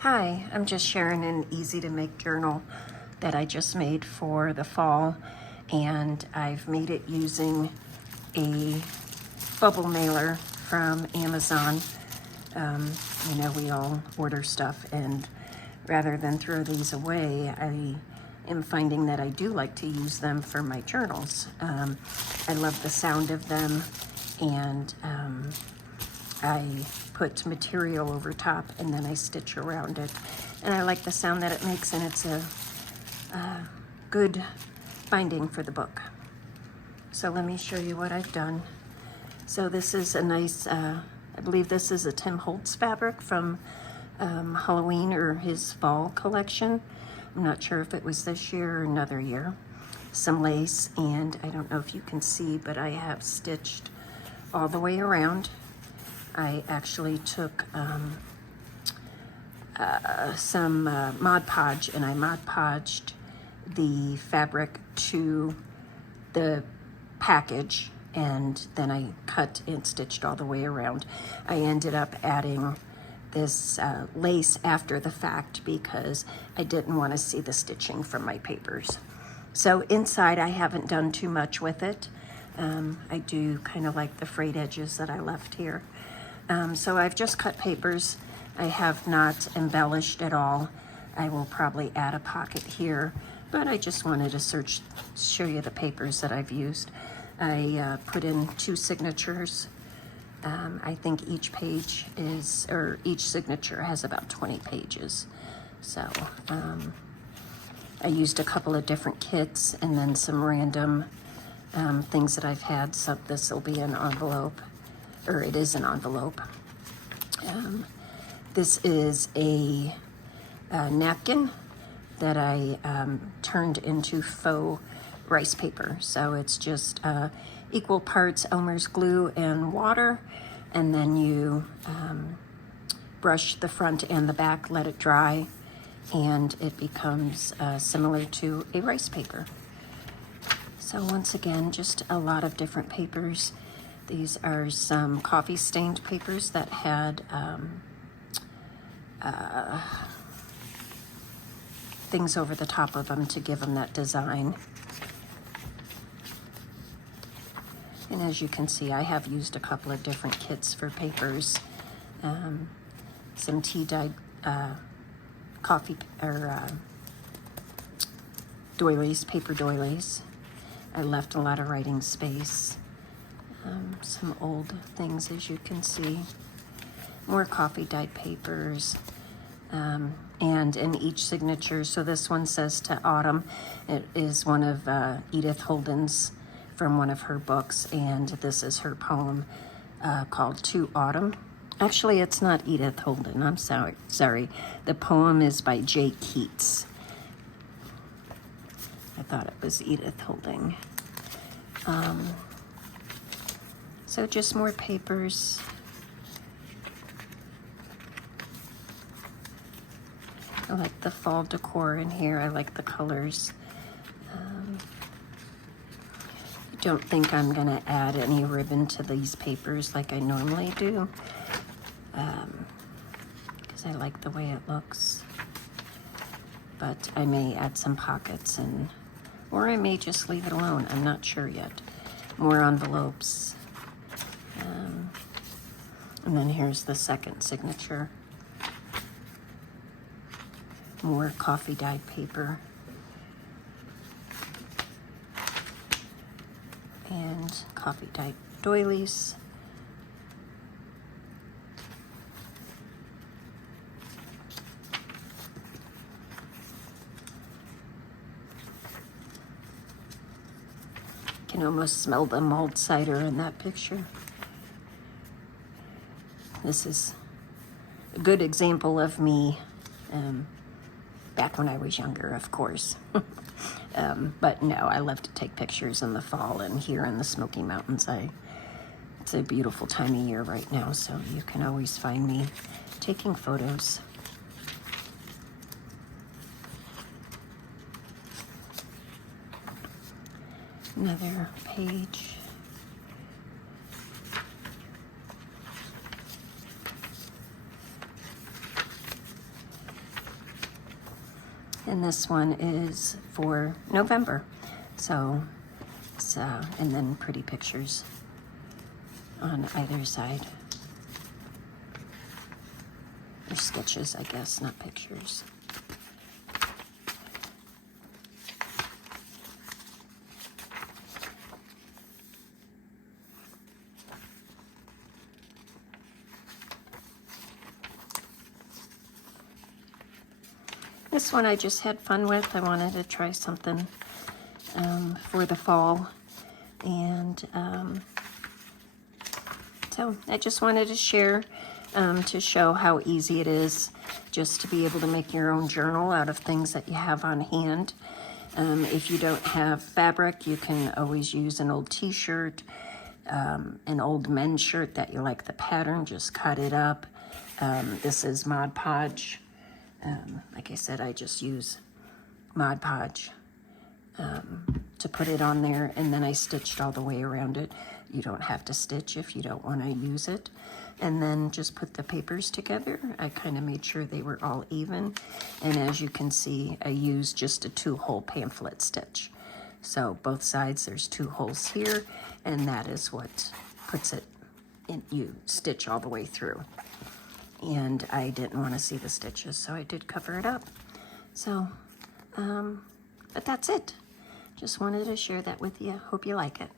Hi, I'm just sharing an easy to make journal that I just made for the fall, and I've made it using a bubble mailer from Amazon. We all order stuff, and rather than throw these away, I am finding that I do like to use them for my journals. I love the sound of them, and I put material over top and then I stitch around it. And I like the sound that it makes, and it's a good binding for the book. So let me show you what I've done. So this is a nice, I believe this is a Tim Holtz fabric from Halloween or his fall collection. I'm not sure if it was this year or another year. Some lace, and I don't know if you can see, but I have stitched all the way around. I actually took some Mod Podge, and I Mod Podged the fabric to the package, and then I cut and stitched all the way around. I ended up adding this lace after the fact because I didn't want to see the stitching from my papers. So inside I haven't done too much with it. I do kind of like the frayed edges that I left here. So I've just cut papers. I have not embellished at all. I will probably add a pocket here, but I just wanted to show you the papers that I've used. I put in 2 signatures. I think each page is, or each signature has about 20 pages. So I used a couple of different kits and then some random things that I've had. So this will be an envelope, or it is an envelope. This is a napkin that I turned into faux rice paper. So it's just equal parts Elmer's glue and water, and then you brush the front and the back, let it dry, and it becomes similar to a rice paper. So once again, just a lot of different papers. These are some coffee stained papers that had things over the top of them to give them that design. And as you can see, I have used a couple of different kits for papers. Some tea dyed coffee or doilies, paper doilies. I left a lot of writing space. Some old things, as you can see. More coffee dyed papers. And in each signature, so this one says to Autumn. It is one of Edith Holden's from one of her books, and this is her poem called To Autumn. Actually, it's not Edith Holden, I'm sorry. The poem is by Jay Keats. I thought it was Edith Holden. So just more papers. I like the fall decor in here. I like the colors. I don't think I'm gonna add any ribbon to these papers like I normally do, because I like the way it looks. But I may add some pockets, or I may just leave it alone. I'm not sure yet. More envelopes. And then here's the second signature. More coffee dyed paper. And coffee dyed doilies. You can almost smell the mulled cider in that picture. This is a good example of me back when I was younger, of course. But no, I love to take pictures in the fall, and here in the Smoky Mountains, it's a beautiful time of year right now, so you can always find me taking photos. Another page. And this one is for November. So, it's, and then pretty pictures on either side. Or sketches, I guess, not pictures. This one I just had fun with. I wanted to try something for the fall. And so I just wanted to share to show how easy it is just to be able to make your own journal out of things that you have on hand. If you don't have fabric, you can always use an old t-shirt, an old men's shirt that you like the pattern, just cut it up. This is Mod Podge. Like I said, I just use Mod Podge to put it on there, and then I stitched all the way around it. You don't have to stitch if you don't want to use it. And then just put the papers together. I kind of made sure they were all even. And as you can see, I used just a 2-hole pamphlet stitch. So both sides, there's 2 holes here, and that is what puts it in. You stitch all the way through. And I didn't want to see the stitches, so I did cover it up. So, but that's it. Just wanted to share that with you. Hope you like it.